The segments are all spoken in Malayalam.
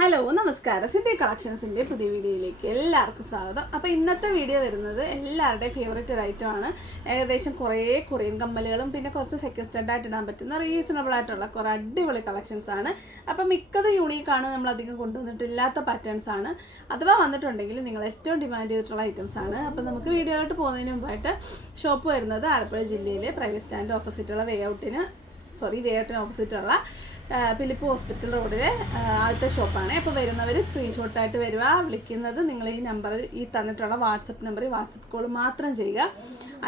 ഹലോ നമസ്കാരം. സിദ്ധി കളക്ഷൻസിൻ്റെ പുതിയ വീഡിയോയിലേക്ക് എല്ലാവർക്കും സ്വാഗതം. അപ്പോൾ ഇന്നത്തെ വീഡിയോ വരുന്നത് എല്ലാവരുടെയും ഫേവറേറ്റ് ഒരു ഐറ്റമാണ്. ഏകദേശം കുറേ കൊറിയൻ കമ്മലുകളും പിന്നെ കുറച്ച് സെക്കൻഡ് സ്റ്റാൻഡായിട്ട് ഇടാൻ പറ്റുന്ന റീസണബിൾ ആയിട്ടുള്ള കുറേ അടിപൊളി കളക്ഷൻസ് ആണ്. അപ്പോൾ മിക്കത് യൂണീക്കാണ്, നമ്മൾ അധികം കൊണ്ടുവന്നിട്ടില്ലാത്ത പാറ്റേൺസ് ആണ്. അഥവാ വന്നിട്ടുണ്ടെങ്കിൽ നിങ്ങൾ ഏറ്റവും ഡിമാൻഡ് ചെയ്തിട്ടുള്ള ഐറ്റംസ് ആണ്. അപ്പോൾ നമുക്ക് വീഡിയോയിലോട്ട് പോകുന്നതിന് മുമ്പായിട്ട് ഷോപ്പ് വരുന്നത് ആലപ്പുഴ ജില്ലയിലെ പ്രൈവറ്റ് സ്റ്റാൻഡ് ഓപ്പോസിറ്റുള്ള വേ ഔട്ടിന് ഓപ്പോസിറ്റുള്ള ഫിലിപ്പ് ഹോസ്പിറ്റൽ റോഡിലെ ആദ്യത്തെ ഷോപ്പാണ്. അപ്പോൾ വരുന്നവർ സ്ക്രീൻഷോട്ടായിട്ട് വരിക. വിളിക്കുന്നത് നിങ്ങൾ ഈ നമ്പർ, ഈ തന്നിട്ടുള്ള വാട്സപ്പ് നമ്പറിൽ വാട്സപ്പ് കോൾ മാത്രം ചെയ്യുക.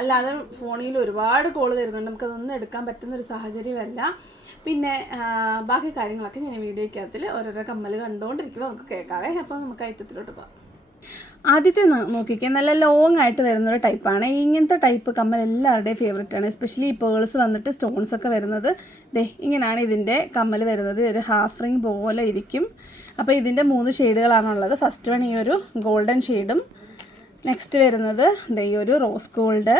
അല്ലാതെ ഫോണിൽ ഒരുപാട് കോൾ വരുന്നുണ്ട്, നമുക്കതൊന്നും എടുക്കാൻ പറ്റുന്നൊരു സാഹചര്യമല്ല. പിന്നെ ബാക്കി കാര്യങ്ങളൊക്കെ ഞാൻ വീഡിയോയ്ക്കകത്തിൽ ഓരോരോ കമ്മൽ കണ്ടുകൊണ്ടിരിക്കുമ്പോൾ നമുക്ക് കേൾക്കാവേ. അപ്പോൾ നമുക്ക് ഐറ്റത്തിലോട്ട് പോകാം. ആദ്യത്തെ നോക്കിക്കാൻ നല്ല ലോങ് ആയിട്ട് വരുന്നൊരു ടൈപ്പാണ്. ഇങ്ങനത്തെ ടൈപ്പ് കമ്മൽ എല്ലാവരുടെയും ഫേവറേറ്റ് ആണ്. എസ്പെഷ്യലി ഈ പേൾസ് വന്നിട്ട് സ്റ്റോൺസ് ഒക്കെ വരുന്നത് ഇങ്ങനെയാണ് ഇതിൻ്റെ കമ്മൽ വരുന്നത്. ഒരു ഹാഫ് റിങ് പോലെ ഇരിക്കും. അപ്പോൾ ഇതിൻ്റെ 3 ഷെയ്ഡുകളാണുള്ളത്. ഫസ്റ്റ് വൺ ഈ ഒരു ഗോൾഡൻ ഷെയ്ഡും, നെക്സ്റ്റ് വരുന്നത് ഈ ഒരു റോസ് ഗോൾഡ്.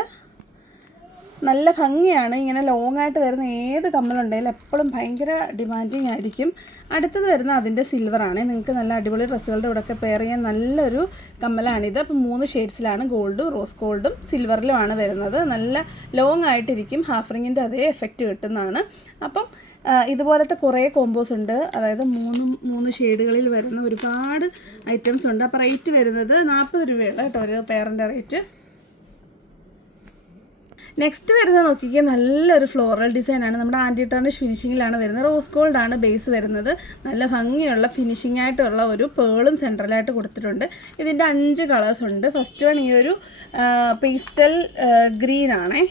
നല്ല ഭംഗിയാണ്. ഇങ്ങനെ ലോങ് ആയിട്ട് വരുന്ന ഏത് കമ്മലുണ്ടെങ്കിലും എപ്പോഴും ഭയങ്കര ഡിമാൻഡിങ് ആയിരിക്കും. അടുത്തത് വരുന്ന അതിൻ്റെ സിൽവറാണ്. നിങ്ങൾക്ക് നല്ല അടിപൊളി ഡ്രസ്സുകളുടെ കൂടെയൊക്കെ പെയർ ചെയ്യാൻ നല്ലൊരു കമ്മലാണിത്. അപ്പം 3 ഷെയ്ഡ്സിലാണ് ഗോൾഡും റോസ് ഗോൾഡും സിൽവറിലുമാണ് വരുന്നത്. നല്ല ലോങ് ആയിട്ടിരിക്കും. ഹാഫ് റിങ്ങിൻ്റെ അതേ എഫക്റ്റ് കിട്ടുന്നതാണ്. അപ്പം ഇതുപോലത്തെ കുറേ കോമ്പോസ് ഉണ്ട്. അതായത് 3 ഷെയ്ഡുകളിൽ വരുന്ന ഒരുപാട് ഐറ്റംസ് ഉണ്ട്. അപ്പോൾ റേറ്റ് വരുന്നത് 40 രൂപയുള്ള കേട്ടോ ഒരു പെയറിൻ്റെ റേറ്റ്. നെക്സ്റ്റ് വരുന്നത് നോക്കിക്കുക, നല്ലൊരു ഫ്ലോറൽ ഡിസൈനാണ്. നമ്മുടെ ആൻറ്റി ടർണിഷ് ഫിനിഷിങ്ങിലാണ് വരുന്നത്. റോസ് ഗോൾഡ് ആണ് ബേസ് വരുന്നത്. നല്ല ഭംഗിയുള്ള ഫിനിഷിംഗ് ആയിട്ടുള്ള ഒരു പേളും സെൻട്രലായിട്ട് കൊടുത്തിട്ടുണ്ട്. ഇതിൻ്റെ 5 കളേഴ്സ് ഉണ്ട്. ഫസ്റ്റ് വൺ ഈ ഒരു പേസ്റ്റൽ ഗ്രീൻ ആണേ,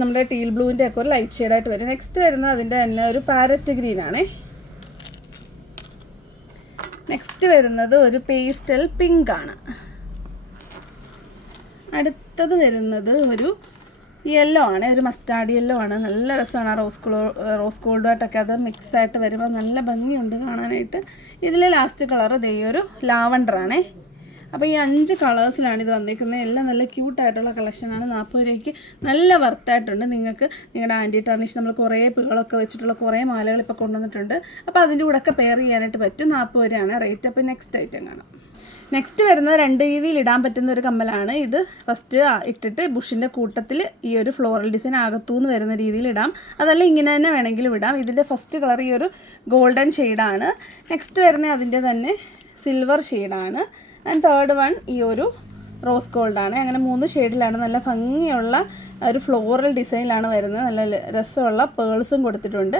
നമ്മുടെ ടീൽ ബ്ലൂവിൻ്റെ ഒക്കെ ഒരു ലൈറ്റ് ഷെയ്ഡായിട്ട് വരും. നെക്സ്റ്റ് വരുന്നത് അതിൻ്റെ തന്നെ ഒരു പാരറ്റ് ഗ്രീൻ ആണേ. നെക്സ്റ്റ് വരുന്നത് ഒരു പേസ്റ്റൽ പിങ്ക് ആണ്. അടുത്തത് വരുന്നത് ഒരു യെല്ലോ ആണ്, ഒരു മസ്റ്റാർഡ് യെല്ലോ ആണ്. നല്ല രസമാണ്. റോസ് ഗോൾഡുമായിട്ടൊക്കെ അത് മിക്സായിട്ട് വരുമ്പോൾ നല്ല ഭംഗിയുണ്ട് കാണാനായിട്ട്. ഇതിലെ ലാസ്റ്റ് കളർ ഒരു ലാവണ്ടറാണേ. അപ്പോൾ ഈ 5 കളേഴ്സിലാണ് ഇത് വന്നിരിക്കുന്നത്. എല്ലാം നല്ല ക്യൂട്ടായിട്ടുള്ള കളക്ഷനാണ്. 40 രൂപയ്ക്ക് നല്ല വർത്തായിട്ടുണ്ട്. നിങ്ങൾക്ക് നിങ്ങളുടെ ആൻറ്റി ടർണിഷ് നമ്മൾ കുറേ പൂകളൊക്കെ വെച്ചിട്ടുള്ള കുറേ മാലകൾ ഇപ്പോൾ കൊണ്ടുവന്നിട്ടുണ്ട്. അപ്പോൾ അതിൻ്റെ കൂടെയൊക്കെ പെയർ ചെയ്യാനായിട്ട് പറ്റും. 40 രൂപയാണ് റേറ്റ്. അപ്പോൾ നെക്സ്റ്റ് ഐറ്റം കാണാം. നെക്സ്റ്റ് വരുന്നത് 2 രീതിയിൽ ഇടാൻ പറ്റുന്ന ഒരു കമ്മലാണ്. ഇത് ഫസ്റ്റ് ഇട്ടിട്ട് ബുഷിൻ്റെ കൂട്ടത്തിൽ ഈ ഒരു ഫ്ലോറൽ ഡിസൈൻ അകത്തുനിന്ന് വരുന്ന രീതിയിൽ ഇടാം. അതല്ല ഇങ്ങനെ തന്നെ വേണമെങ്കിലും ഇടാം. ഇതിൻ്റെ ഫസ്റ്റ് കളർ ഈ ഒരു ഗോൾഡൻ ഷെയ്ഡാണ്. നെക്സ്റ്റ് വരുന്നത് അതിൻ്റെ തന്നെ സിൽവർ ഷെയ്ഡാണ്. ആൻഡ് തേർഡ് വൺ ഈ ഒരു റോസ് ഗോൾഡാണ്. അങ്ങനെ 3 ഷെയ്ഡിലാണ്. നല്ല ഭംഗിയുള്ള ഒരു ഫ്ലോറൽ ഡിസൈനിലാണ് വരുന്നത്. നല്ല രസമുള്ള പേൾസും കൊടുത്തിട്ടുണ്ട്.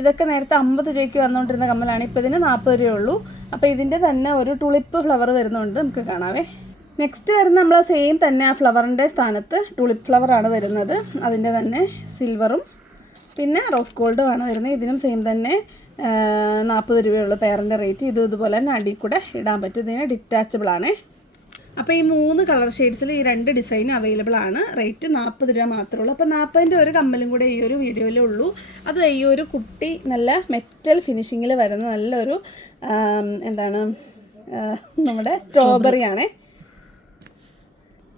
ഇതൊക്കെ നേരത്തെ 50 രൂപയ്ക്ക് വന്നുകൊണ്ടിരുന്ന കമ്മലാണ്. ഇപ്പോൾ ഇതിന് 40 രൂപയുള്ളൂ. അപ്പോൾ ഇതിൻ്റെ തന്നെ ഒരു ടുളിപ്പ് ഫ്ലവർ വരുന്നുണ്ട്, നമുക്ക് കാണാവേ. നെക്സ്റ്റ് വരുന്ന നമ്മൾ സെയിം തന്നെ ആ ഫ്ലവറിൻ്റെ സ്ഥാനത്ത് ടുളിപ്പ് ഫ്ലവറാണ് വരുന്നത്. അതിൻ്റെ തന്നെ സിൽവറും പിന്നെ റോസ് ഗോൾഡും ആണ് വരുന്നത്. ഇതിനും സെയിം തന്നെ 40 രൂപയുള്ള പെയറിൻ്റെ റേറ്റ്. ഇതുപോലെ തന്നെ അടിയിൽ കൂടെ ഇടാൻ പറ്റും. ഇതിന് ഡിറ്റാച്ചബിൾ ആണേ. അപ്പോൾ ഈ 3 കളർ ഷെയ്ഡ്സിൽ ഈ 2 ഡിസൈൻ അവൈലബിൾ ആണ്. റേറ്റ് 40 രൂപ മാത്രമേ ഉള്ളൂ. അപ്പോൾ 40ൻ്റെ ഒരു കമ്മലും കൂടെ ഈ ഒരു വീഡിയോയിലേ ഉള്ളൂ. അത് ഈ ഒരു കുട്ടി നല്ല മെറ്റൽ ഫിനിഷിങ്ങിൽ വരുന്ന നല്ലൊരു നമ്മുടെ സ്ട്രോബെറി ആണേ.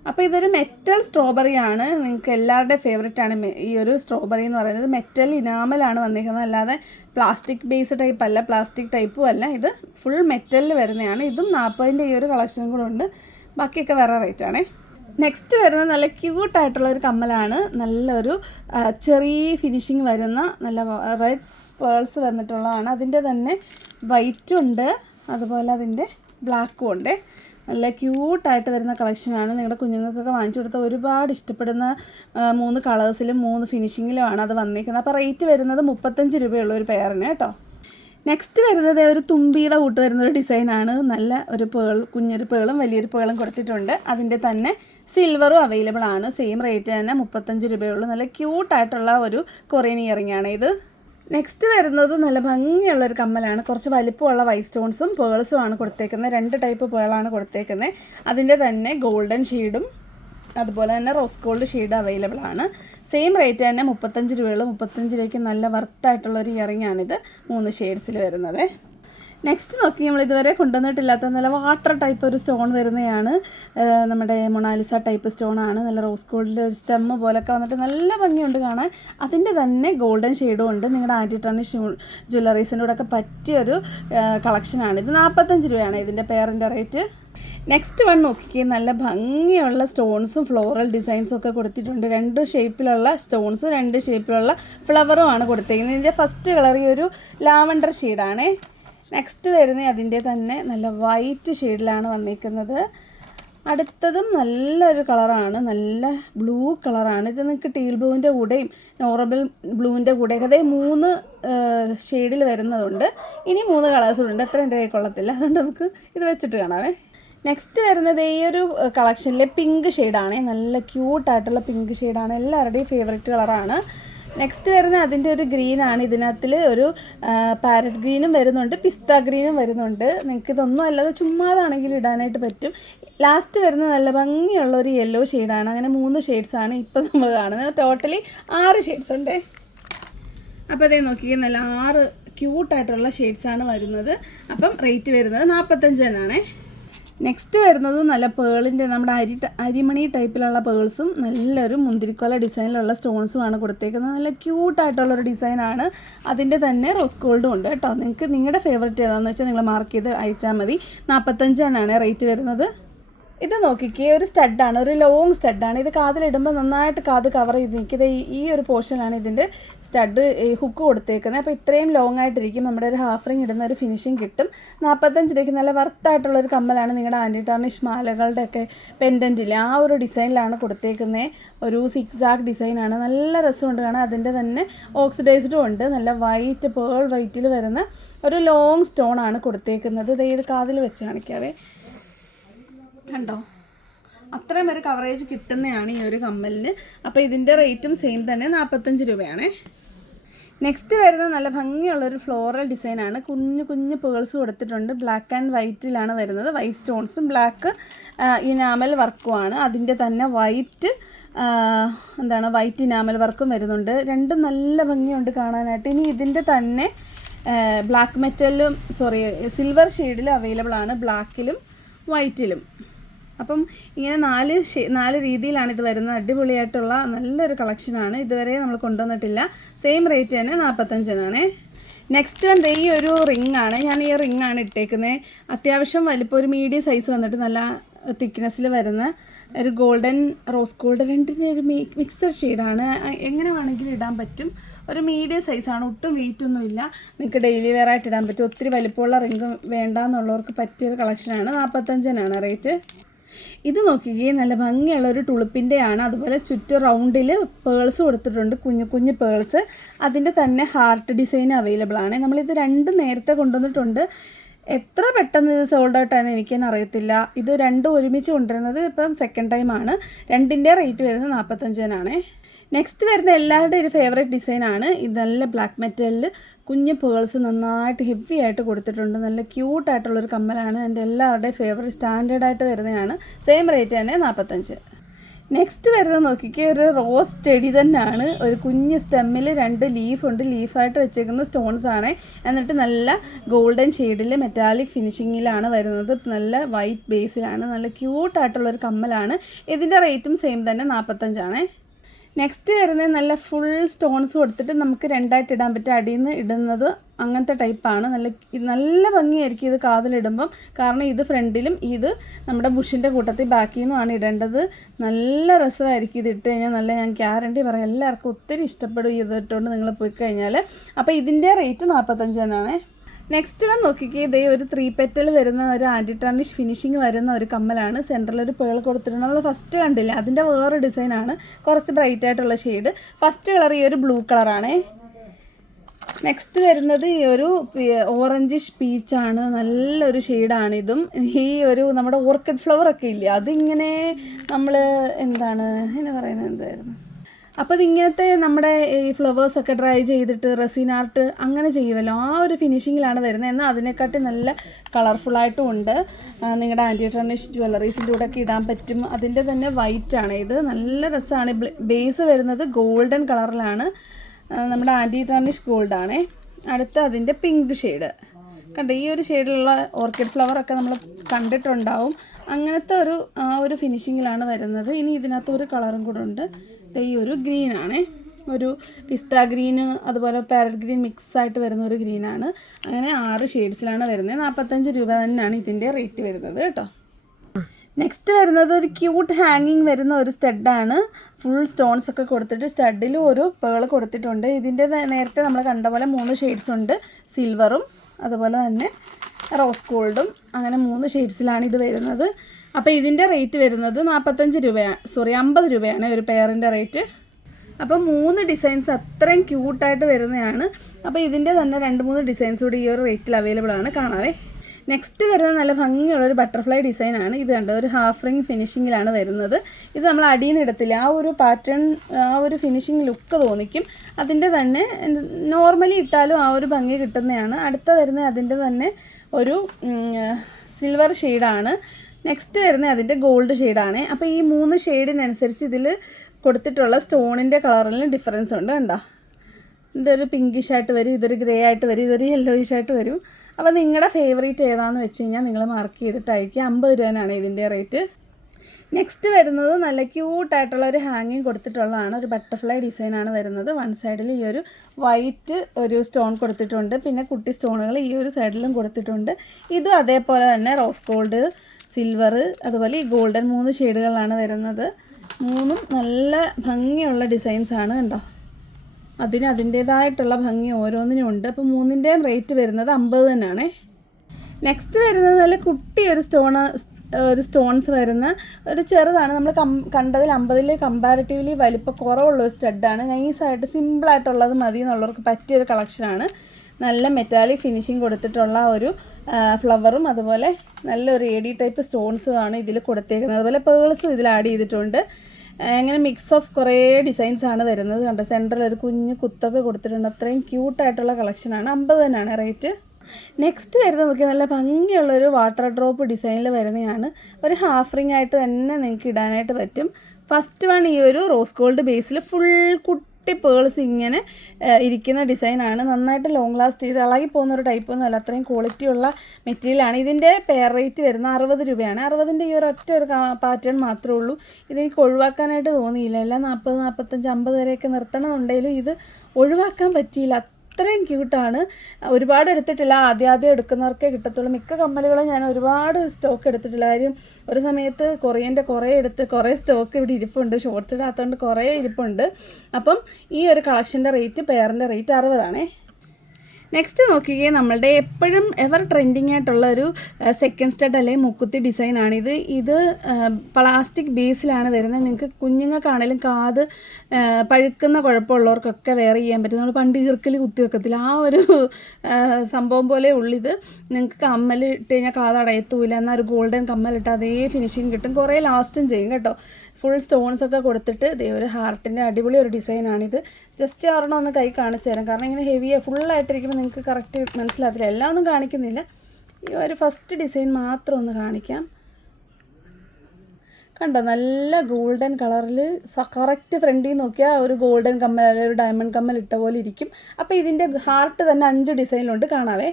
അപ്പോൾ ഇതൊരു മെറ്റൽ സ്ട്രോബെറി ആണ്. നിങ്ങൾക്ക് എല്ലാവരുടെയും ഫേവറേറ്റ് ആണ് ഈ ഒരു സ്ട്രോബെറി എന്ന് പറയുന്നത്. മെറ്റൽ ഇനാമലാണ് വന്നിരിക്കുന്നത്, അല്ലാതെ പ്ലാസ്റ്റിക് ബേസ് ടൈപ്പ് അല്ല, പ്ലാസ്റ്റിക് ടൈപ്പും അല്ല. ഇത് ഫുൾ മെറ്റലിൽ വരുന്നതാണ്. ഇതും 40ൻ്റെ ഈ ഒരു കളക്ഷനും കൂടെ ഉണ്ട്. ബാക്കിയൊക്കെ വേറെ റേറ്റ് ആണേ. നെക്സ്റ്റ് വരുന്നത് നല്ല ക്യൂട്ടായിട്ടുള്ളൊരു കമ്മലാണ്. നല്ലൊരു ചെറിയ ഫിനിഷിങ് വരുന്ന നല്ല റെഡ് പേൾസ് വന്നിട്ടുള്ളതാണ്. അതിൻ്റെ തന്നെ വൈറ്റും ഉണ്ട്, അതുപോലെ അതിൻ്റെ ബ്ലാക്കും ഉണ്ട്. നല്ല ക്യൂട്ടായിട്ട് വരുന്ന കളക്ഷനാണ്. നിങ്ങളുടെ കുഞ്ഞുങ്ങൾക്കൊക്കെ വാങ്ങിച്ചു കൊടുത്താൽ ഒരുപാട് ഇഷ്ടപ്പെടുന്ന 3 കളേഴ്സിലും 3 ഫിനിഷിങ്ങിലുമാണ് അത് വന്നിരിക്കുന്നത്. അപ്പോൾ റേറ്റ് വരുന്നത് 35 രൂപയുള്ള ഒരു പെയറിന് കേട്ടോ. നെക്സ്റ്റ് വരുന്നത് ഒരു തുമ്പിയുടെ കൂട്ട് വരുന്നൊരു ഡിസൈനാണ്. നല്ല ഒരു കുഞ്ഞൊരു പേളും വലിയൊരു പേളും കൊടുത്തിട്ടുണ്ട്. അതിൻ്റെ തന്നെ സിൽവറും അവൈലബിൾ ആണ്. സെയിം റേറ്റ് തന്നെ 35 രൂപയുള്ളൂ. നല്ല ക്യൂട്ടായിട്ടുള്ള ഒരു കൊറിയൻ ഇയറിംഗ് ആണ് ഇത്. നെക്സ്റ്റ് വരുന്നത് നല്ല ഭംഗിയുള്ളൊരു കമ്മലാണ്. കുറച്ച് വലിപ്പമുള്ള വൈറ്റ് സ്റ്റോൺസും പേൾസും ആണ് കൊടുത്തേക്കുന്നത്. 2 ടൈപ്പ് പേളാണ് കൊടുത്തേക്കുന്നത്. അതിൻ്റെ തന്നെ ഗോൾഡൻ ഷെയ്ഡും അതുപോലെ തന്നെ റോസ് ഗോൾഡ് ഷെയ്ഡ് അവൈലബിൾ ആണ്. സെയിം റേറ്റ് തന്നെ 35 രൂപയുള്ളൂ. 35 രൂപയ്ക്ക് നല്ല വർത്തായിട്ടുള്ളൊരു ഇയറിംഗ് ആണിത്. 3 ഷെയ്ഡ്സിൽ വരുന്നത്. നെക്സ്റ്റ് നോക്കി നമ്മൾ ഇതുവരെ കൊണ്ടുവന്നിട്ടില്ലാത്ത നല്ല വാട്ടർ ടൈപ്പ് ഒരു സ്റ്റോൺ വരുന്നതാണ്. നമ്മുടെ മൊണാലിസ ടൈപ്പ് സ്റ്റോണാണ്. നല്ല റോസ് ഗോൾഡിൻ്റെ ഒരു സ്റ്റെമ്മ് പോലൊക്കെ വന്നിട്ട് നല്ല ഭംഗിയുണ്ട് കാണാൻ. അതിൻ്റെ തന്നെ ഗോൾഡൻ ഷെയ്ഡും ഉണ്ട്. നിങ്ങളുടെ ആൻറ്റി ടർണിഷ് ജ്വല്ലറീസിൻ്റെ കൂടെ ഒക്കെ പറ്റിയൊരു കളക്ഷനാണ്. ഇത് 45 രൂപയാണ് ഇതിൻ്റെ പെയറിൻ്റെ റേറ്റ്. നെക്സ്റ്റ് വൺ നോക്കിക്കേ, നല്ല ഭംഗിയുള്ള സ്റ്റോൺസും ഫ്ലോറൽ ഡിസൈൻസും ഒക്കെ കൊടുത്തിട്ടുണ്ട്. 2 ഷേപ്പിലുള്ള സ്റ്റോൺസും 2 ഷേപ്പിലുള്ള ഫ്ലവറും ആണ് കൊടുത്തിരിക്കുന്നത്. ഇതിൻ്റെ ഫസ്റ്റ് കളർ ഈ ഒരു ലാവണ്ടർ ഷെയ്ഡാണേ. നെക്സ്റ്റ് വരുന്നത് അതിൻ്റെ തന്നെ നല്ല വൈറ്റ് ഷെയ്ഡിലാണ് വന്നിരിക്കുന്നത്. അടുത്തതും നല്ലൊരു കളറാണ്, നല്ല ബ്ലൂ കളറാണ്. ഇത് നിങ്ങൾക്ക് ടീൽ ബ്ലൂവിൻ്റെ കൂടെയും നോർമൽ ബ്ലൂവിൻ്റെ കൂടെയൊക്കെ അതേ 3 ഷെയ്ഡിൽ വരുന്നതുണ്ട്. ഇനി 3 കളേഴ്സുണ്ട്. എത്ര എൻ്റെ കൈ കൊള്ളത്തില്ല, അതുകൊണ്ട് നമുക്ക് ഇത് വെച്ചിട്ട് കാണാവേ. നെക്സ്റ്റ് വരുന്നത് ഈ ഒരു കളക്ഷനിലെ പിങ്ക് ഷെയ്ഡാണ്. നല്ല ക്യൂട്ടായിട്ടുള്ള പിങ്ക് ഷെയ്ഡാണ്, എല്ലാവരുടെയും ഫേവറേറ്റ് കളറാണ്. നെക്സ്റ്റ് വരുന്നത് അതിൻ്റെ ഒരു ഗ്രീനാണ്. ഇതിനകത്തിൽ ഒരു പാരറ്റ് ഗ്രീനും വരുന്നുണ്ട്, പിസ്ത ഗ്രീനും വരുന്നുണ്ട്. നിങ്ങൾക്ക് ഇതൊന്നും അല്ലാതെ ചുമ്മാതാണെങ്കിൽ ഇടാനായിട്ട് പറ്റും. ലാസ്റ്റ് വരുന്നത് നല്ല ഭംഗിയുള്ള ഒരു യെല്ലോ ഷെയ്ഡാണ്. അങ്ങനെ 3 ഷെയ്ഡ്സാണ് ഇപ്പോൾ നമ്മൾ കാണുന്നത്. ടോട്ടലി 6 ഷെയ്ഡ്സ് ഉണ്ട്. അപ്പോൾ അതേ നോക്കിയാൽ നല്ല 6 ക്യൂട്ടായിട്ടുള്ള ഷെയ്ഡ്സാണ് വരുന്നത്. അപ്പം റേറ്റ് വരുന്നത് 45 തന്നെയാണേ. നെക്സ്റ്റ് വരുന്നത് നല്ല പേളിൻ്റെ നമ്മുടെ അരിമണി ടൈപ്പിലുള്ള പേൾസും നല്ലൊരു മുന്തിരിക്കൊല ഡിസൈനിലുള്ള സ്റ്റോൺസുമാണ് കൊടുത്തേക്കുന്നത്. നല്ല ക്യൂട്ടായിട്ടുള്ളൊരു ഡിസൈനാണ്. അതിൻ്റെ തന്നെ റോസ് ഗോൾഡും ഉണ്ട് കേട്ടോ. നിങ്ങൾക്ക് നിങ്ങളുടെ ഫേവറേറ്റ് ഏതാണെന്ന് വെച്ചാൽ നിങ്ങൾ മാർക്ക് ചെയ്ത് അയച്ചാൽ മതി. 45 തന്നെയാണ് റേറ്റ് വരുന്നത്. ഇത് നോക്കിക്കേ, ഒരു സ്റ്റഡാണ്, ഒരു ലോങ് സ്റ്റഡാണ്. ഇത് കാതിലിടുമ്പോൾ നന്നായിട്ട് കാത് കവർ ചെയ്ത് നിൽക്കുന്നത്. ഈ ഒരു പോർഷനാണ് ഇതിൻ്റെ സ്റ്റഡ് ഹുക്ക് കൊടുത്തേക്കുന്നത്. അപ്പോൾ ഇത്രയും ലോങ് ആയിട്ടിരിക്കും. നമ്മുടെ ഒരു ഹാഫ് റിങ് ഇടുന്ന ഒരു ഫിനിഷിങ് കിട്ടും. 45 രൂപയ്ക്ക് നല്ല വർത്തായിട്ടുള്ളൊരു കമ്മലാണ്. നിങ്ങളുടെ ആൻറ്റി ടർണിഷ് മാലകളുടെയൊക്കെ പെൻഡൻറ്റില്ല ആ ഒരു ഡിസൈനിലാണ് കൊടുത്തേക്കുന്നത്. ഒരു സിക്സാക് ഡിസൈനാണ്, നല്ല രസമുണ്ട് കാണാൻ. അതിൻ്റെ തന്നെ ഓക്സിഡൈസ്ഡും ഉണ്ട്. നല്ല വൈറ്റ് പേൾ വൈറ്റിൽ വരുന്ന ഒരു ലോങ് സ്റ്റോൺ ആണ് കൊടുത്തേക്കുന്നത്. ഇത് കാതിൽ വെച്ച് കാണിക്കാവേ, കണ്ടോ, അത്രയും ഒരു കവറേജ് കിട്ടുന്നതാണ് ഈ ഒരു കമ്മലിന്. അപ്പോൾ ഇതിൻ്റെ റേറ്റും സെയിം തന്നെ 45 രൂപയാണേ. നെക്സ്റ്റ് വരുന്നത് നല്ല ഭംഗിയുള്ളൊരു ഫ്ലോറൽ ഡിസൈനാണ്. കുഞ്ഞു കുഞ്ഞു പേൾസ് കൊടുത്തിട്ടുണ്ട്. ബ്ലാക്ക് ആൻഡ് വൈറ്റിലാണ് വരുന്നത്. വൈറ്റ് സ്റ്റോൺസും ബ്ലാക്ക് ഇനാമൽ വർക്കുമാണ്. അതിൻ്റെ തന്നെ വൈറ്റ് ഇനാമൽ വർക്കും വരുന്നുണ്ട്. രണ്ടും നല്ല ഭംഗിയുണ്ട് കാണാനായിട്ട്. ഇനി ഇതിൻ്റെ തന്നെ ബ്ലാക്ക് മെറ്റലും സിൽവർ ഷെയ്ഡിലും അവൈലബിൾ ആണ്, ബ്ലാക്കിലും വൈറ്റിലും. അപ്പം ഇങ്ങനെ 4 രീതിയിലാണ് ഇത് വരുന്നത്. അടിപൊളിയായിട്ടുള്ള നല്ലൊരു കളക്ഷനാണ്. ഇതുവരെ നമ്മൾ കൊണ്ടുവന്നിട്ടില്ല. സെയിം റേറ്റ് തന്നെ 45 നെക്സ്റ്റ് വൺ ഈ ഒരു റിംഗ് ആണ്. ഞാൻ ഈ റിംഗാണ് ഇട്ടേക്കുന്നത്. അത്യാവശ്യം വലിപ്പം ഒരു മീഡിയം സൈസ് വന്നിട്ട് നല്ല തിക്നെസ്സിൽ വരുന്ന ഒരു ഗോൾഡൻ റോസ് ഗോൾഡ് രണ്ടിൻ്റെ ഒരു മിക്സഡ് ഷെയ്ഡാണ്. എങ്ങനെ വേണമെങ്കിലും ഇടാൻ പറ്റും. ഒരു മീഡിയം സൈസാണ്, ഒട്ടും വെയിറ്റൊന്നുമില്ല. നിങ്ങൾക്ക് ഡെയിലി വെയർ ആയിട്ട് ഇടാൻ പറ്റും. ഒത്തിരി വലിപ്പമുള്ള റിംഗ് വേണ്ടാന്നുള്ളവർക്ക് പറ്റിയൊരു കളക്ഷനാണ്. 45 റേറ്റ്. ഇത് നോക്കുകയും നല്ല ഭംഗിയുള്ള ഒരു തുളുപ്പിൻ്റെയാണ്. അതുപോലെ ചുറ്റും റൗണ്ടിൽ പേൾസ് കൊടുത്തിട്ടുണ്ട്, കുഞ്ഞു കുഞ്ഞു പേൾസ്. അതിൻ്റെ തന്നെ ഹാർട്ട് ഡിസൈൻ അവൈലബിൾ ആണ്. നമ്മളിത് 2 നേരത്തെ കൊണ്ടുവന്നിട്ടുണ്ട്. എത്ര പെട്ടെന്ന് ഇത് സോൾഡ് ഔട്ടാണെന്ന് എനിക്കെന്നെ അറിയത്തില്ല. ഇത് 2 ഒരുമിച്ച് കൊണ്ടുവരുന്നത് ഇപ്പം സെക്കൻഡ് ടൈമാണ്. 2ൻ്റെ റേറ്റ് വരുന്നത് 45 നെക്സ്റ്റ് വരുന്ന എല്ലാവരുടെയും ഒരു ഫേവറേറ്റ് ഡിസൈനാണ്. ഇത് നല്ല ബ്ലാക്ക് മെറ്റലിൽ കുഞ്ഞു പേൾസ് നന്നായിട്ട് ഹെവി ആയിട്ട് കൊടുത്തിട്ടുണ്ട്. നല്ല ക്യൂട്ടായിട്ടുള്ളൊരു കമ്മലാണ്. എൻ്റെ എല്ലാവരുടെയും ഫേവറേറ്റ് സ്റ്റാൻഡേർഡായിട്ട് വരുന്നതാണ്. സെയിം റേറ്റ് തന്നെ 45. നെക്സ്റ്റ് വരുന്നത് നോക്കിക്കേ, ഒരു റോസ് ചെടി തന്നെയാണ്. ഒരു കുഞ്ഞ് സ്റ്റെമ്മിൽ 2 ലീഫുണ്ട്. ലീഫായിട്ട് വെച്ചേക്കുന്ന സ്റ്റോൺസ് ആണ്. എന്നിട്ട് നല്ല ഗോൾഡൻ ഷെയ്ഡിൽ മെറ്റാലിക് ഫിനിഷിങ്ങിലാണ് വരുന്നത്. നല്ല വൈറ്റ് ബേസിലാണ്. നല്ല ക്യൂട്ടായിട്ടുള്ളൊരു കമ്മലാണ്. ഇതിൻ്റെ റേറ്റും സെയിം തന്നെ 45. നെക്സ്റ്റ് വരുന്നത് നല്ല ഫുൾ സ്റ്റോൺസ് കൊടുത്തിട്ട് നമുക്ക് 2ആയിട്ട് ഇടാൻ പറ്റും. അടിയിൽ നിന്ന് ഇടുന്നത് അങ്ങനത്തെ ടൈപ്പാണ്. നല്ല ഭംഗിയായിരിക്കും ഇത് കാതിലിടുമ്പം. കാരണം ഇത് ഫ്രണ്ടിലും ഇത് നമ്മുടെ ബുഷിൻ്റെ കൂട്ടത്തിൽ ബാക്കിൽ നിന്നുമാണ് ഇടേണ്ടത്. നല്ല രസമായിരിക്കും ഇത് ഇട്ട് കഴിഞ്ഞാൽ. ഞാൻ ഗ്യാരണ്ടി പറയാം, എല്ലാവർക്കും ഒത്തിരി ഇഷ്ടപ്പെടും ഇത് ഇട്ടുകൊണ്ട് നിങ്ങൾ പോയി കഴിഞ്ഞാൽ. അപ്പോൾ ഇതിൻ്റെ റേറ്റ് 45 നെക്സ്റ്റ് വൺ നോക്കിക്കേ, ഇതേ ഒരു 3 പെറ്റൽ വരുന്ന ഒരു ആൻറ്റി ടർണിഷ് ഫിനിഷിങ് വരുന്ന ഒരു കമ്മലാണ്. സെൻറ്ററിൽ ഒരു പേൾ കൊടുത്തിട്ടുണ്ട്. നമ്മൾ ഫസ്റ്റ് കണ്ടില്ല, അതിൻ്റെ വേറൊരു ഡിസൈനാണ്, കുറച്ച് ബ്രൈറ്റ് ആയിട്ടുള്ള ഷെയ്ഡ്. ഫസ്റ്റ് കളർ ഈ ഒരു ബ്ലൂ കളറാണേ. നെക്സ്റ്റ് വരുന്നത് ഈ ഒരു ഓറഞ്ചിഷ് പീച്ചാണ്. നല്ലൊരു ഷെയ്ഡാണ് ഇതും. ഈ ഒരു നമ്മുടെ ഓർക്കിഡ് ഫ്ലവറൊക്കെ ഇല്ലേ, അതിങ്ങനെ നമ്മൾ എന്നെ പറയുന്നത് എന്തായിരുന്നു, അപ്പോൾ ഇതിങ്ങനത്തെ നമ്മുടെ ഈ ഫ്ലവേഴ്സൊക്കെ ഡ്രൈ ചെയ്തിട്ട് റെസിൻ ആർട്ട് അങ്ങനെ ചെയ്യുമല്ലോ, ആ ഒരു ഫിനിഷിങ്ങിലാണ് വരുന്നത്. എന്നാൽ അതിനെക്കാട്ടി നല്ല കളർഫുള്ളായിട്ടും ഉണ്ട്. നിങ്ങളുടെ ആൻറ്റി ടർണിഷ് ജ്വല്ലറീസിൻ്റെ കൂടെയൊക്കെ ഇടാൻ പറ്റും. അതിൻ്റെ തന്നെ വൈറ്റാണ് ഇത്. നല്ല രസമാണ്. ബേസ് വരുന്നത് ഗോൾഡൻ കളറിലാണ്. നമ്മുടെ ആൻറ്റി ടർണിഷ് ഗോൾഡാണ്. അടുത്ത അതിൻ്റെ പിങ്ക് ഷെയ്ഡ്. കണ്ടോ, ഈ ഒരു ഷെയ്ഡിലുള്ള ഓർക്കിഡ് ഫ്ലവറൊക്കെ നമ്മൾ കണ്ടിട്ടുണ്ടാവും. അങ്ങനത്തെ ഒരു ഫിനിഷിങ്ങിലാണ് വരുന്നത്. ഇനി ഇതിനകത്ത് ഒരു കളറും കൂടെ ഉണ്ട്. ഈ ഒരു ഗ്രീനാണ്, ഒരു പിസ്ത ഗ്രീന് അതുപോലെ പാരറ്റ് ഗ്രീൻ മിക്സായിട്ട് വരുന്ന ഒരു ഗ്രീനാണ്. അങ്ങനെ 6 ഷെയ്ഡ്സിലാണ് വരുന്നത്. 45 രൂപ തന്നെയാണ് ഇതിൻ്റെ റേറ്റ് വരുന്നത് കേട്ടോ. നെക്സ്റ്റ് വരുന്നത് ഒരു ക്യൂട്ട് ഹാങ്ങിങ് വരുന്ന ഒരു സ്റ്റഡാണ്. ഫുൾ സ്റ്റോൺസ് ഒക്കെ കൊടുത്തിട്ട് സ്റ്റഡിലും ഒരു പേൾ കൊടുത്തിട്ടുണ്ട്. ഇതിൻ്റെ നേരത്തെ നമ്മൾ കണ്ട പോലെ 3 ഷെയ്ഡ്സ് ഉണ്ട്. സിൽവറും അതുപോലെ തന്നെ റോസ് ഗോൾഡും, അങ്ങനെ 3 ഷെയ്ഡ്സിലാണ് ഇത് വരുന്നത്. അപ്പോൾ ഇതിൻ്റെ റേറ്റ് വരുന്നത് 50 രൂപയാണ് ഒരു പെയറിൻ്റെ റേറ്റ്. അപ്പോൾ 3 ഡിസൈൻസ് അത്രയും ക്യൂട്ടായിട്ട് വരുന്നതാണ്. അപ്പോൾ ഇതിൻ്റെ തന്നെ 2-3 ഡിസൈൻസ് കൂടി ഈ ഒരു റേറ്റിൽ അവൈലബിൾ ആണ്. കാണാവേ. നെക്സ്റ്റ് വരുന്നത് നല്ല ഭംഗിയുള്ളൊരു ബട്ടർഫ്ലൈ ഡിസൈനാണ്. ഇത് കണ്ടോ, ഒരു ഹാഫ് റിങ് ഫിനിഷിങ്ങിലാണ് വരുന്നത്. ഇത് നമ്മൾ അടിയിൽ നിന്ന് ഇടത്തില്ല, ആ ഒരു പാറ്റേൺ, ആ ഒരു ഫിനിഷിങ് ലുക്ക് തോന്നിക്കും. അതിൻ്റെ തന്നെ നോർമലി ഇട്ടാലും ആ ഒരു ഭംഗി കിട്ടുന്നതാണ്. അടുത്ത വരുന്നത് അതിൻ്റെ തന്നെ ഒരു സിൽവർ ഷെയ്ഡാണ്. നെക്സ്റ്റ് വരുന്നത് അതിൻ്റെ ഗോൾഡ് ഷെയ്ഡാണ്. അപ്പോൾ ഈ 3 ഷെയ്ഡിനനുസരിച്ച് ഇതിൽ കൊടുത്തിട്ടുള്ള സ്റ്റോണിൻ്റെ കളറിലും ഡിഫറൻസ് ഉണ്ട്. കണ്ടോ, ഇതൊരു പിങ്കിഷ് ആയിട്ട് വരും, ഇതൊരു ഗ്രേ ആയിട്ട് വരും, ഇതൊരു യെല്ലോയിഷ് ആയിട്ട് വരും. അപ്പോൾ നിങ്ങളുടെ ഫേവറേറ്റ് ഏതാണെന്ന് വെച്ച് കഴിഞ്ഞാൽ നിങ്ങൾ മാർക്ക് ചെയ്തിട്ട് അയക്കുക. 50 രൂപയാണ് ഇതിൻ്റെ റേറ്റ്. നെക്സ്റ്റ് വരുന്നത് നല്ല ക്യൂട്ടായിട്ടുള്ള ഒരു ഹാങ്ങിങ് കൊടുത്തിട്ടുള്ളതാണ്. ഒരു ബട്ടർഫ്ലൈ ഡിസൈനാണ് വരുന്നത്. വൺ സൈഡിൽ ഈ ഒരു വൈറ്റ് ഒരു സ്റ്റോൺ കൊടുത്തിട്ടുണ്ട്, പിന്നെ കുട്ടി സ്റ്റോണുകൾ ഈ ഒരു സൈഡിലും കൊടുത്തിട്ടുണ്ട്. ഇതും അതേപോലെ തന്നെ റോസ് ഗോൾഡ്, സിൽവർ, അതുപോലെ ഈ ഗോൾഡൻ 3 ഷെയ്ഡുകളാണ് വരുന്നത്. 3ഉം നല്ല ഭംഗിയുള്ള ഡിസൈൻസാണ്. കണ്ടോ, അതിൻ്റേതായിട്ടുള്ള ഭംഗി ഓരോന്നിനും ഉണ്ട്. അപ്പോൾ 3ൻ്റെയും റേറ്റ് വരുന്നത് 50 തന്നെയാണ്. നെക്സ്റ്റ് വരുന്നത് നല്ല കുട്ടി ഒരു സ്റ്റോൺസ് വരുന്ന ഒരു ചെറുതാണ്. നമ്മൾ കണ്ടതിൽ 50-ൽ കമ്പാരിറ്റീവ്ലി വലിപ്പം കുറവുള്ള ഒരു സ്റ്റഡാണ്. നൈസായിട്ട് സിമ്പിളായിട്ടുള്ളത് മതി എന്നുള്ളവർക്ക് പറ്റിയൊരു കളക്ഷനാണ്. നല്ല മെറ്റാലിക് ഫിനിഷിങ് കൊടുത്തിട്ടുള്ള ഒരു ഫ്ലവറും അതുപോലെ നല്ലൊരു AD ടൈപ്പ് സ്റ്റോൺസുമാണ് ഇതിൽ കൊടുത്തേക്കുന്നത്. അതുപോലെ പേൾസും ഇതിൽ ആഡ് ചെയ്തിട്ടുണ്ട്. അങ്ങനെ മിക്സ് ഓഫ് കുറേ ഡിസൈൻസാണ് വരുന്നത്. കണ്ടോ, സെൻറ്ററിൽ ഒരു കുഞ്ഞ് കുത്തൊക്കെ കൊടുത്തിട്ടുണ്ട്. അത്രയും ക്യൂട്ടായിട്ടുള്ള കളക്ഷനാണ്. 50 തന്നെയാണ് റേറ്റ്. നെക്സ്റ്റ് വരുന്നത് നോക്കി നല്ല ഭംഗിയുള്ളൊരു വാട്ടർ ഡ്രോപ്പ് ഡിസൈനിൽ വരുന്നതാണ്. ഒരു ഹാഫ് റിംഗ് ആയിട്ട് തന്നെ നിങ്ങൾക്ക് ഇടാനായിട്ട് പറ്റും. ഫസ്റ്റ് വൺ ഈ ഒരു റോസ് ഗോൾഡ് ബേസിൽ ഫുൾ കുട്ടി പേൾസ് ഇങ്ങനെ ഇരിക്കുന്ന ഡിസൈനാണ്. നന്നായിട്ട് ലോങ് ലാസ്റ്റ് ചെയ്ത് ഇളകി പോകുന്നൊരു ടൈപ്പൊന്നും അല്ല, അത്രയും ക്വാളിറ്റിയുള്ള മെറ്റീരിയലാണ്. ഇതിൻ്റെ പെയർ റേറ്റ് വരുന്നത് 60 രൂപയാണ്. 60ൻ്റെ ഈ ഒരു ഒറ്റ ഒരു പാറ്റേൺ മാത്രമേ ഉള്ളൂ. ഇതെനിക്ക് ഒഴിവാക്കാനായിട്ട് തോന്നിയില്ല. എല്ലാം 40, 45, 50 വരെയൊക്കെ നിർത്തണമെന്നുണ്ടെങ്കിലും ഇത് ഒഴിവാക്കാൻ പറ്റിയില്ല. അത്രയും ക്യൂട്ടാണ്. ഒരുപാട് എടുത്തിട്ടില്ല, ആദ്യം എടുക്കുന്നവർക്കേ കിട്ടത്തുള്ളൂ. മിക്ക കമ്മലുകളും ഞാൻ ഒരുപാട് സ്റ്റോക്ക് എടുത്തിട്ടില്ല. കാര്യം ഒരു സമയത്ത് കൊറിയൻ്റെ കുറേ സ്റ്റോക്ക് ഇവിടെ ഇരിപ്പുണ്ട്. ഷോർട്സ് ഇടാത്തതുകൊണ്ട് കുറേ ഇരിപ്പുണ്ട്. അപ്പം ഈ ഒരു കളക്ഷൻ്റെ റേറ്റ്, പെയറിൻ്റെ റേറ്റ് 60 നെക്സ്റ്റ് നോക്കിയേ, നമ്മളുടെ എപ്പോഴും എവർ ട്രെൻഡിങ് ആയിട്ടുള്ള ഒരു സെക്കൻഡ് സ്റ്റഡ് അല്ലെങ്കിൽ മുക്കുത്തി ഡിസൈനാണിത്. ഇത് പ്ലാസ്റ്റിക് ബേസിലാണ് വരുന്നത്. നിങ്ങൾക്ക് കുഞ്ഞുങ്ങൾക്കാണെങ്കിലും കാത് പഴുക്കുന്ന കുഴപ്പമുള്ളവർക്കൊക്കെ വെയർ ചെയ്യാൻ പറ്റും. നമ്മൾ പണ്ട് ഈർക്കൽ കുത്തി വെക്കത്തില്ല, ആ ഒരു സംഭവം പോലെ ഉള്ളിത്. നിങ്ങൾക്ക് കമ്മൽ ഇട്ട് കഴിഞ്ഞാൽ കാത് അടയത്തൂല, എന്നാൽ ഒരു ഗോൾഡൻ കമ്മലിട്ട് അതേ ഫിനിഷിങ് കിട്ടും. കുറേ ലാസ്റ്റും ചെയ്യും കേട്ടോ. ഫുൾ സ്റ്റോൺസൊക്കെ കൊടുത്തിട്ട് ഒരു ഹാർട്ടിൻ്റെ അടിപൊളി ഒരു ഡിസൈനാണിത്. ജസ്റ്റ് ഒരെണ്ണം ഒന്ന് കൈ കാണിച്ചു തരാം, കാരണം ഇങ്ങനെ ഹെവിയായിട്ടുള്ളതായിട്ടിരിക്കുമ്പോൾ നിങ്ങൾക്ക് കറക്റ്റ് മനസ്സിലാകത്തില്ല. എല്ലാം ഒന്നും കാണിക്കുന്നില്ല, ഈ ഒരു ഫസ്റ്റ് ഡിസൈൻ മാത്രം ഒന്ന് കാണിക്കാം. കണ്ടോ, നല്ല ഗോൾഡൻ കളറിൽ കറക്റ്റ് ഫ്രണ്ടിൽ നോക്കിയാൽ ഒരു ഗോൾഡൻ കമ്മൽ അല്ലെങ്കിൽ ഒരു ഡയമണ്ട് കമ്മൽ ഇട്ട പോലെ ഇരിക്കും. അപ്പോൾ ഇതിൻ്റെ ഹാർട്ട് തന്നെ 5 ഡിസൈനിലുണ്ട്. കാണാവേ.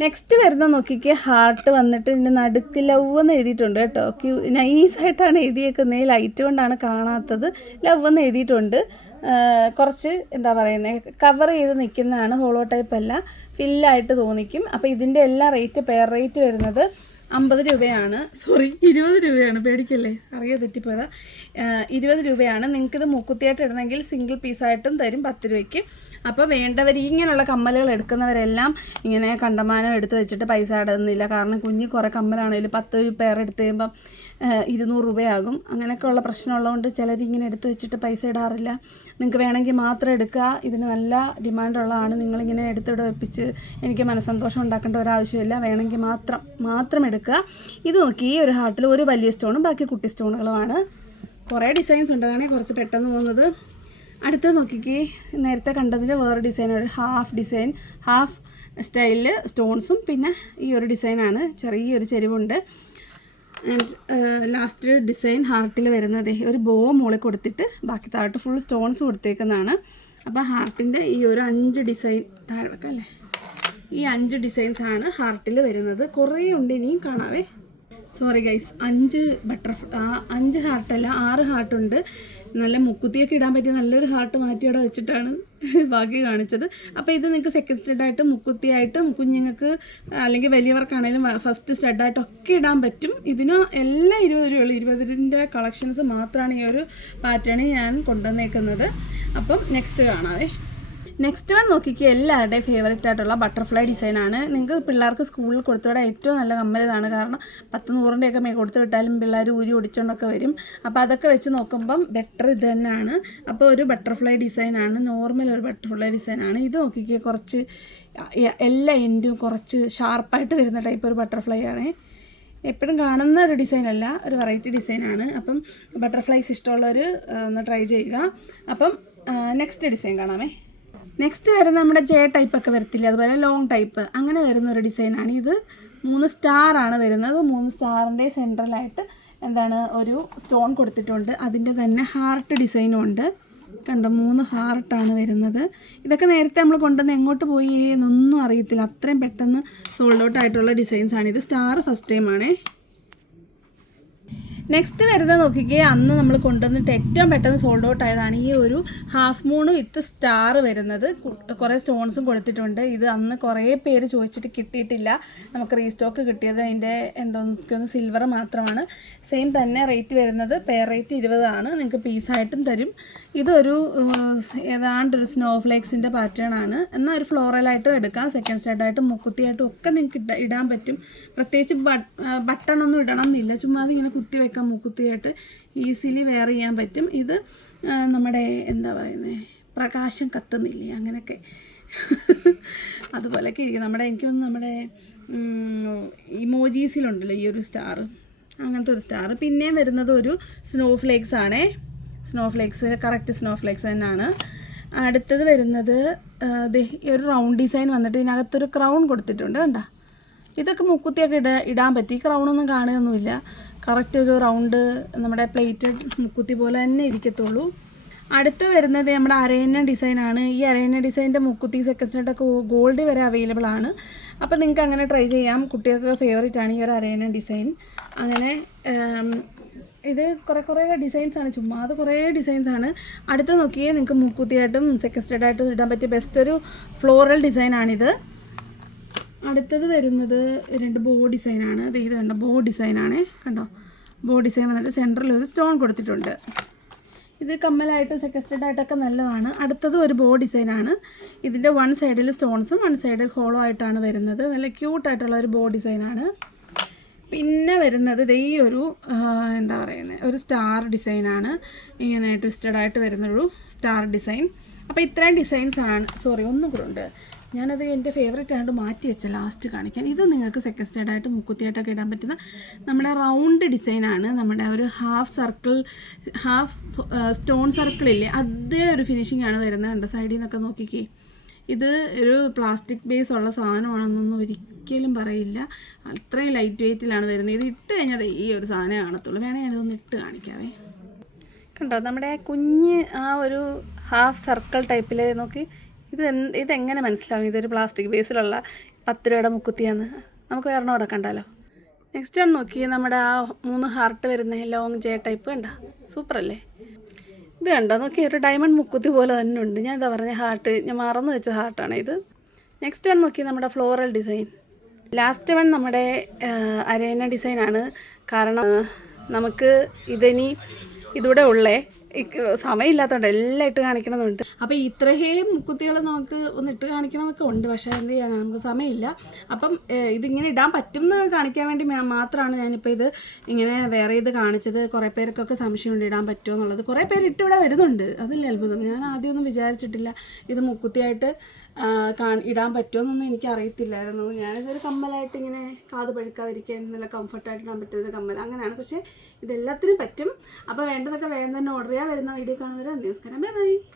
നെക്സ്റ്റ് വരുന്ന നോക്കിക്ക് ഹാർട്ട് വന്നിട്ട് ഇതിൻ്റെ നടുക്ക് ലവ് എന്ന് എഴുതിയിട്ടുണ്ട് കേട്ടോ. നൈസായിട്ടാണ് എഴുതിയേക്കുന്നത്, ലൈറ്റ് കൊണ്ടാണ് കാണാത്തത്. ലവ് എന്ന് എഴുതിയിട്ടുണ്ട്. കുറച്ച് എന്താ പറയുന്നത്, കവർ ചെയ്ത് നിൽക്കുന്നതാണ്, ഹോളോ ടൈപ്പ് അല്ല, ഫില്ലായിട്ട് തോന്നിക്കും. അപ്പോൾ ഇതിൻ്റെ എല്ലാ റേറ്റ്, പെയർ റേറ്റ് വരുന്നത് 50 രൂപയാണ്. 20 രൂപയാണ്, പേടിക്കല്ലേ, അറിയാൻ തെറ്റിപ്പോയതാ. 20 രൂപയാണ്. നിങ്ങൾക്കിത് മൂക്കുത്തിയായിട്ട് ഇടണമെങ്കിൽ സിംഗിൾ പീസായിട്ടും തരും 10 രൂപയ്ക്ക്. അപ്പോൾ വേണ്ടവർ ഇങ്ങനെയുള്ള കമ്മലുകൾ എടുക്കുന്നവരെല്ലാം ഇങ്ങനെ കണ്ടമാനം എടുത്ത് വെച്ചിട്ട് പൈസ ഇടുന്നില്ല. കാരണം കുഞ്ഞ് കുറേ കമ്മലാണെങ്കിലും 10 പെയർ എടുത്ത് കഴിയുമ്പം 200 രൂപയാകും. അങ്ങനെയൊക്കെയുള്ള പ്രശ്നമുള്ളതുകൊണ്ട് ചിലരിങ്ങനെ എടുത്ത് വെച്ചിട്ട് പൈസ ഇടാറില്ല. നിങ്ങൾക്ക് വേണമെങ്കിൽ മാത്രം എടുക്കുക. ഇതിന് നല്ല ഡിമാൻഡുള്ളതാണ്. നിങ്ങളിങ്ങനെ എടുത്തിവിടെ വെപ്പിച്ച് എനിക്ക് മനസ്സന്തോഷം ഉണ്ടാക്കേണ്ട ഒരാവശ്യമില്ല. വേണമെങ്കിൽ മാത്രം എടുക്കുക. ഇത് നോക്കി, ഈ ഒരു ഹാർട്ടിൽ ഒരു വലിയ സ്റ്റോണും ബാക്കി കുട്ടി സ്റ്റോണുകളുമാണ്. കുറേ ഡിസൈൻസ് ഉണ്ട്, അതാണ് കുറച്ച് പെട്ടെന്ന് പോകുന്നത്. അടുത്ത് നോക്കിക്കേ, നേരത്തെ കണ്ടതിൻ്റെ വേറെ ഡിസൈൻ, ഒരു ഹാഫ് സ്റ്റൈലിൽ സ്റ്റോൺസും പിന്നെ ഈ ഒരു ഡിസൈനാണ്, ചെറിയൊരു ചെരിവുണ്ട്. ആൻഡ് ലാസ്റ്റ് ഡിസൈൻ ഹാർട്ടിൽ വരുന്നത് ഒരു ബോ മുകളിൽ കൊടുത്തിട്ട് ബാക്കി താഴോട്ട് ഫുൾ സ്റ്റോൺസ് കൊടുത്തേക്കുന്നതാണ്. അപ്പോൾ ഹാർട്ടിൻ്റെ ഈ ഒരു 5 ഡിസൈൻ താഴെ വെക്കല്ലേ, ഈ 5 ഡിസൈൻസാണ് ഹാർട്ടിൽ വരുന്നത്. കുറേ ഉണ്ട്, ഇനിയും കാണാവേ. Sorry guys, 5 ഹാർട്ടല്ല 6 ഹാർട്ടുണ്ട്. നല്ല മുക്കുത്തിയൊക്കെ ഇടാൻ പറ്റിയ നല്ലൊരു ഹാർട്ട് മാറ്റി അവിടെ വെച്ചിട്ടാണ് ബാക്കി കാണിച്ചത്. അപ്പോൾ ഇത് നിങ്ങൾക്ക് സെക്കൻഡ് സ്റ്റഡായിട്ട് മുക്കുത്തിയായിട്ടും കുഞ്ഞുങ്ങൾക്ക് അല്ലെങ്കിൽ വലിയവർക്കാണെങ്കിലും ഫസ്റ്റ് സ്റ്റഡായിട്ടൊക്കെ ഇടാൻ പറ്റും. ഇതിന് എല്ലാം 20 രൂപയുള്ളൂ. 20ൻ്റെ കളക്ഷൻസ് മാത്രമാണ് ഈ ഒരു പാറ്റേൺ ഞാൻ കൊണ്ടുവന്നേക്കുന്നത്. അപ്പം നെക്സ്റ്റ് കാണാവേ. നെക്സ്റ്റ് വൺ നോക്കിക്കുക, എല്ലാവരുടെയും ഫേവറേറ്റ് ആയിട്ടുള്ള ബട്ടർഫ്ലൈ ഡിസൈനാണ്. നിങ്ങൾക്ക് പിള്ളേർക്ക് സ്കൂളിൽ കൊടുത്തുവിടാൻ ഏറ്റവും നല്ല കമ്മലിതാണ്. കാരണം 10-100ൻ്റെയൊക്കെ കൊടുത്തു വിട്ടാലും പിള്ളേർ ഊരി ഒടിച്ചുകൊണ്ടൊക്കെ വരും. അപ്പോൾ അതൊക്കെ വെച്ച് നോക്കുമ്പം ബെറ്റർ ഇത് തന്നെയാണ്. അപ്പോൾ ഒരു ബട്ടർഫ്ലൈ ഡിസൈനാണ്, നോർമൽ ഒരു ബട്ടർഫ്ലൈ ഡിസൈനാണ്. ഇത് നോക്കിക്കുക, കുറച്ച് എല്ലാ എൻഡും കുറച്ച് ഷാർപ്പായിട്ട് വരുന്ന ടൈപ്പ് ഒരു ബട്ടർഫ്ലൈ ആണ്. എപ്പോഴും കാണുന്ന ഒരു ഡിസൈനല്ല, ഒരു വെറൈറ്റി ഡിസൈനാണ്. അപ്പം ബട്ടർഫ്ലൈസ് ഇഷ്ടമുള്ളവർ ഒന്ന് ട്രൈ ചെയ്യുക. അപ്പം നെക്സ്റ്റ് ഡിസൈൻ കാണാമേ. നെക്സ്റ്റ് വരുന്ന നമ്മുടെ ജെ ടൈപ്പൊക്കെ വരത്തില്ല, അതുപോലെ ലോങ് ടൈപ്പ് അങ്ങനെ വരുന്ന ഒരു ഡിസൈനാണ്. ഇത് 3 സ്റ്റാറാണ് വരുന്നത്. 3 സ്റ്റാറിൻ്റെ സെൻട്രലായിട്ട് ഒരു സ്റ്റോൺ കൊടുത്തിട്ടുണ്ട്. അതിൻ്റെ തന്നെ ഹാർട്ട് ഡിസൈനും ഉണ്ട്. കണ്ടോ, 3 ഹാർട്ടാണ് വരുന്നത്. ഇതൊക്കെ നേരത്തെ നമ്മൾ കൊണ്ടുവന്ന് എങ്ങോട്ട് പോയി എന്നൊന്നും അറിയത്തില്ല, അത്രയും പെട്ടെന്ന് സോൾഡ് ഔട്ട് ആയിട്ടുള്ള ഡിസൈൻസാണ്. ഇത് സ്റ്റാർ ഫസ്റ്റ് ടൈമാണേ. നെക്സ്റ്റ് വരുന്നത് നോക്കിക്കേ, അന്ന് നമ്മൾ കൊണ്ടുവന്നിട്ട് ഏറ്റവും പെട്ടെന്ന് സോൾഡ് ഔട്ട് ആയതാണ് ഈ ഒരു ഹാഫ് മൂൺ വിത്ത് സ്റ്റാർ വരുന്നത്. കുറേ സ്റ്റോൺസും കൊടുത്തിട്ടുണ്ട്. ഇത് അന്ന് കുറേ പേര് ചോദിച്ചിട്ട് കിട്ടിയിട്ടില്ല. നമുക്ക് റീസ്റ്റോക്ക് കിട്ടിയത് അതിൻ്റെ എനിക്കൊന്ന് സിൽവർ മാത്രമാണ്. സെയിം തന്നെ റേറ്റ് വരുന്നത്, പെയർ റേറ്റ് 20 ആണ്. നിങ്ങൾക്ക് പീസായിട്ടും തരും. ഇതൊരു ഏതാണ്ടൊരു സ്നോഫ്ലേക്സിൻ്റെ പാറ്റേൺ ആണ്. എന്നാൽ ഒരു ഫ്ലോറലായിട്ടും എടുക്കാം, സെക്കൻഡ് സ്റ്റഡായിട്ടും മുക്കുത്തിയായിട്ടും ഒക്കെ നിങ്ങൾക്ക് ഇടാൻ പറ്റും. പ്രത്യേകിച്ച് ബട്ടണൊന്നും ഇടണം എന്നില്ല, ചുമ്മാ ഇങ്ങനെ കുത്തി വെക്കാം. മുക്കുത്തിയായിട്ട് ഈസിലി വെയർ ചെയ്യാൻ പറ്റും. ഇത് നമ്മുടെ പ്രകാശം കത്തുന്നില്ലേ അങ്ങനെയൊക്കെ അതുപോലെയൊക്കെ ഇരിക്കും. എനിക്കൊന്ന് നമ്മുടെ ഇമോജീസിലുണ്ടല്ലോ ഈ ഒരു സ്റ്റാർ, അങ്ങനത്തെ ഒരു സ്റ്റാർ. പിന്നെയും വരുന്നത് ഒരു സ്നോഫ്ലേക്സ് ആണേ. സ്നോഫ്ലേക്സ് കറക്റ്റ് സ്നോഫ്ലേക്സ് തന്നെയാണ്. അടുത്തത് വരുന്നത് ഒരു റൗണ്ട് ഡിസൈൻ വന്നിട്ട് ഇതിനകത്തൊരു ക്രൗൺ കൊടുത്തിട്ടുണ്ട്. കണ്ടോ, ഇതൊക്കെ മുക്കുത്തിയൊക്കെ ഇടാൻ പറ്റി. ക്രൗണൊന്നും കാണുകയൊന്നുമില്ല. കറക്റ്റ് ഒരു റൗണ്ട് നമ്മുടെ പ്ലേറ്റഡ് മുക്കുത്തി പോലെ തന്നെ ഇരിക്കത്തുള്ളൂ. അടുത്ത് വരുന്നത് നമ്മുടെ അരേന ഡിസൈനാണ്. ഈ അരേന ഡിസൈൻ്റെ മുക്കുത്തി സെക്കൻഡ് സ്റ്റഡൊക്കെ ഗോൾഡ് വരെ അവൈലബിൾ ആണ്. അപ്പോൾ നിങ്ങൾക്ക് അങ്ങനെ ട്രൈ ചെയ്യാം. കുട്ടികൾക്ക് ഫേവറേറ്റ് ആണ് ഈ ഒരു അരേന ഡിസൈൻ. അങ്ങനെ ഇത് കുറേ ഡിസൈൻസാണ്, ചുമ്മാ അത് കുറേ ഡിസൈൻസാണ്. അടുത്ത് നോക്കിയേ, നിങ്ങൾക്ക് മുക്കുത്തിയായിട്ടും സെക്കൻഡ് സ്റ്റഡായിട്ടും ഇടാൻ പറ്റിയ ബെസ്റ്റ് ഒരു ഫ്ലോറൽ ഡിസൈനാണിത്. അടുത്തത് വരുന്നത് 2 ബോ ഡിസൈനാണ്. ഇത് കണ്ടോ, ബോ ഡിസൈനാണ്. കണ്ടോ, ബോ ഡിസൈൻ വന്നിട്ട് സെൻറ്ററിൽ ഒരു സ്റ്റോൺ കൊടുത്തിട്ടുണ്ട്. ഇത് കമ്മലായിട്ട് സെക്കൻഡ് സ്റ്റഡായിട്ടൊക്കെ നല്ലതാണ്. അടുത്തത് ഒരു ബോ ഡിസൈനാണ്. ഇതിൻ്റെ 1 സൈഡിൽ സ്റ്റോൺസും 1 സൈഡ് ഹോളോ ആയിട്ടാണ് വരുന്നത്. നല്ല ക്യൂട്ടായിട്ടുള്ള ഒരു ബോ ഡിസൈനാണ്. പിന്നെ വരുന്നത് ഈ ഒരു ഒരു സ്റ്റാർ ഡിസൈനാണ്. ഇങ്ങനെ ട്വിസ്റ്റഡായിട്ട് വരുന്നൊരു സ്റ്റാർ ഡിസൈൻ. അപ്പോൾ ഇത്രയും ഡിസൈൻസാണ്. സോറി, ഒന്നും കൂടെ ഉണ്ട്. ഞാനത് എൻ്റെ ഫേവറേറ്റ് ആയിട്ട് മാറ്റി വെച്ച ലാസ്റ്റ് കാണിക്കാൻ. ഇത് നിങ്ങൾക്ക് സെക്കൻഡ് സ്റ്റഡായിട്ട് മുക്കുത്തിയായിട്ടൊക്കെ ഇടാൻ പറ്റുന്ന നമ്മുടെ റൗണ്ട് ഡിസൈനാണ്. നമ്മുടെ ഒരു ഹാഫ് സ്റ്റോൺ സർക്കിളില്ലേ, അതേ ഒരു ഫിനിഷിംഗ് ആണ് വരുന്നത്. കണ്ടോ, സൈഡിൽ നിന്നൊക്കെ നോക്കിക്കേ. ഇത് ഒരു പ്ലാസ്റ്റിക് ബേസ് ഉള്ള സാധനമാണെന്നൊന്നും ഒരിക്കലും പറയില്ല. അത്രയും ലൈറ്റ് വെയ്റ്റിലാണ് വരുന്നത്. ഇത് ഇട്ട് കഴിഞ്ഞാൽ ഈ ഒരു സാധനം കാണത്തുള്ളൂ. വേണമെങ്കിൽ ഞാനിതൊന്ന് ഇട്ട് കാണിക്കാവേ. കണ്ടോ, നമ്മുടെ കുഞ്ഞ് ആ ഒരു ഹാഫ് സർക്കിൾ ടൈപ്പിൽ നോക്കി. ഇതെങ്ങനെ മനസ്സിലാവും ഇതൊരു പ്ലാസ്റ്റിക് ബേസിലുള്ള 10 രൂപയുടെ മുക്കുത്തിയാന്ന്? നമുക്ക് വേറെ അവിടെ കണ്ടാലോ. നെക്സ്റ്റ് ആണ് നോക്കിയേ, നമ്മുടെ ആ 3 ഹാർട്ട് വരുന്ന ലോങ് ജെ ടൈപ്പ്. കണ്ടോ, സൂപ്പറല്ലേ? ഇത് കണ്ടോ, നോക്കി ഒരു ഡയമണ്ട് മുക്കുത്തി പോലെ തന്നെ ഉണ്ട്. ഞാൻ എന്താ പറഞ്ഞ ഹാർട്ട്, ഞാൻ മറന്നു വെച്ച ഹാർട്ടാണ് ഇത്. നെക്സ്റ്റ് വൺ നോക്കി, നമ്മുടെ ഫ്ലോറൽ ഡിസൈൻ. ലാസ്റ്റ് വൺ നമ്മുടെ അരേന ഡിസൈനാണ്. കാരണം നമുക്ക് ഇതിവിടെ ഉള്ളേ സമയമില്ലാത്തതുകൊണ്ട് എല്ലാം ഇട്ട് കാണിക്കണമെന്നുണ്ട്. അപ്പോൾ ഇത്രയും മുക്കുത്തികൾ നമുക്ക് ഒന്ന് ഇട്ട് കാണിക്കണമെന്നൊക്കെ ഉണ്ട്. പക്ഷേ എന്ത് ചെയ്യാനാണ്, നമുക്ക് സമയമില്ല. അപ്പം ഇതിങ്ങനെ ഇടാൻ പറ്റും എന്ന് കാണിക്കാൻ വേണ്ടി മാത്രമാണ് ഞാനിപ്പോൾ ഇത് ഇങ്ങനെ വേറെ ഇത് കാണിച്ചത്. കുറേ പേർക്കൊക്കെ സംശയമുണ്ട് ഇടാൻ പറ്റുമോ എന്നുള്ളത്. കുറേ പേര് ഇട്ടിവിടെ വരുന്നുണ്ട്, അതല്ലേ അത്ഭുതം. ഞാൻ ആദ്യമൊന്നും വിചാരിച്ചിട്ടില്ല ഇത് മുക്കുത്തിയായിട്ട് ഇടാൻ പറ്റുമെന്നൊന്നും എനിക്കറിയത്തില്ലായിരുന്നു. ഞാനിതൊരു കമ്മലായിട്ട് ഇങ്ങനെ കാത് പഴുക്കാതിരിക്കാൻ നല്ല കംഫർട്ടായിട്ട് ഇടാൻ പറ്റുന്ന കമ്മൽ അങ്ങനെയാണ്. പക്ഷേ ഇതെല്ലാത്തിനും പറ്റും. അപ്പോൾ വേണ്ടതൊക്കെ വേഗം തന്നെ ഓർഡർ ചെയ്യാൻ. വരുന്ന വീഡിയോ കാണുന്നവരെ നമസ്കാരം, ബൈ ബൈ.